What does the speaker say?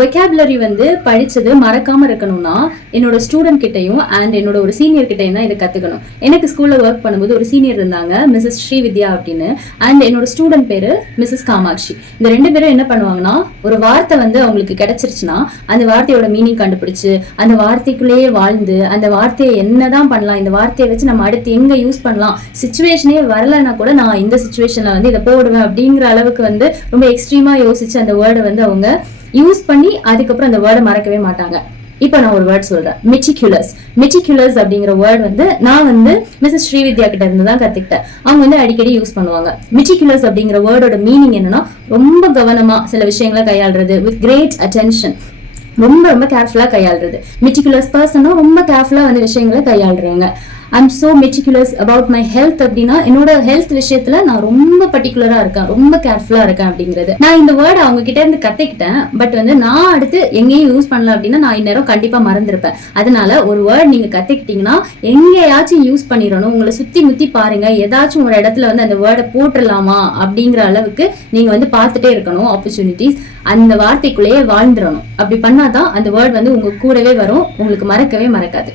Vocabulary வந்து படிச்சது மறக்காம இருக்கணும்னா என்னோட ஸ்டூடெண்ட் கிட்டையும் அண்ட் என்னோட ஒரு சீனியர் கிட்டையும் தான் இதை கத்துக்கணும். எனக்கு ஸ்கூல்ல ஒர்க் பண்ணும்போது ஒரு சீனியர் இருந்தாங்க, மிஸ்ஸஸ் ஸ்ரீவித்யா அப்படின்னு. அண்ட் என்னோட ஸ்டூடெண்ட் பேரு மிஸ்ஸஸ் காமாட்சி. இந்த 2 பேரும் என்ன பண்ணுவாங்கன்னா, ஒரு வார்த்தை வந்து அவங்களுக்கு கிடைச்சிருச்சுன்னா அந்த வார்த்தையோட மீனிங் கண்டுபிடிச்சு அந்த வார்த்தைக்குள்ளேயே வாழ்ந்து அந்த வார்த்தையை என்னதான் பண்ணலாம், இந்த வார்த்தையை வச்சு நம்ம அடுத்து எங்க யூஸ் பண்ணலாம், சிச்சுவேஷனே வரலன்னா கூட நான் இந்த சிச்சுவேஷன்ல வந்து இதை போடுவேன் அப்படிங்கிற அளவுக்கு வந்து ரொம்ப எக்ஸ்ட்ரீமா யோசிச்சு அந்த வேர்டை வந்து அவங்க யூஸ் பண்ணி அதுக்கப்புறம் அந்த வேர்டை மறக்கவே மாட்டாங்க. இப்ப நான் ஒரு வேர்ட் சொல்றேன், மெட்டிகுலஸ் அப்படிங்கிற வேர்ட் வந்து நான் வந்து மிஸ்ஸஸ் ஸ்ரீவித்யா கிட்ட இருந்து தான் கத்துக்கிட்டேன். அவங்க வந்து அடிக்கடி யூஸ் பண்ணுவாங்க. மெட்டிகுலஸ் அப்படிங்கிற வேர்டோட மீனிங் என்னன்னா, ரொம்ப கவனமா சில விஷயங்களை கையாளுறது, வித் கிரேட் அட்டென்ஷன், ரொம்ப ரொம்ப கேர்ஃபுல்லா கையாளுறது. மெட்டிகுலஸ் பர்சனா ரொம்ப கேர்ஃபுல்லா வந்து விஷயங்களை கையாளுறவங்க. I'm so meticulous about my health அப்படின்னா என்னோட ஹெல்த் விஷயத்துல நான் ரொம்ப பர்டிகுலரா இருக்கேன், ரொம்ப கேர்ஃபுல்லா இருக்கேன் அப்படிங்கிறது. நான் இந்த வேர்ட் அவங்க கிட்ட இருந்து கத்துக்கிட்டேன். பட் வந்து நான் அடுத்து எங்கேயும் யூஸ் பண்ணல அப்படின்னா நான் இந்நேரம் கண்டிப்பா மறந்துருப்பேன். அதனால ஒரு வேர்ட் நீங்க கத்துக்கிட்டீங்கன்னா எங்கேயாச்சும் யூஸ் பண்ணிடணும். உங்களை சுத்தி முத்தி பாருங்க, ஏதாச்சும் ஒரு இடத்துல வந்து அந்த வேர்டை போட்டுடலாமா அப்படிங்கிற அளவுக்கு நீங்க வந்து பார்த்துட்டே இருக்கணும் ஆப்பர்ச்சுனிட்டிஸ். அந்த வார்த்தைக்குள்ளேயே வாழ்ந்துடணும். அப்படி பண்ணாதான் அந்த வேர்ட் வந்து உங்க கூடவே வரும், உங்களுக்கு மறக்கவே மறக்காது.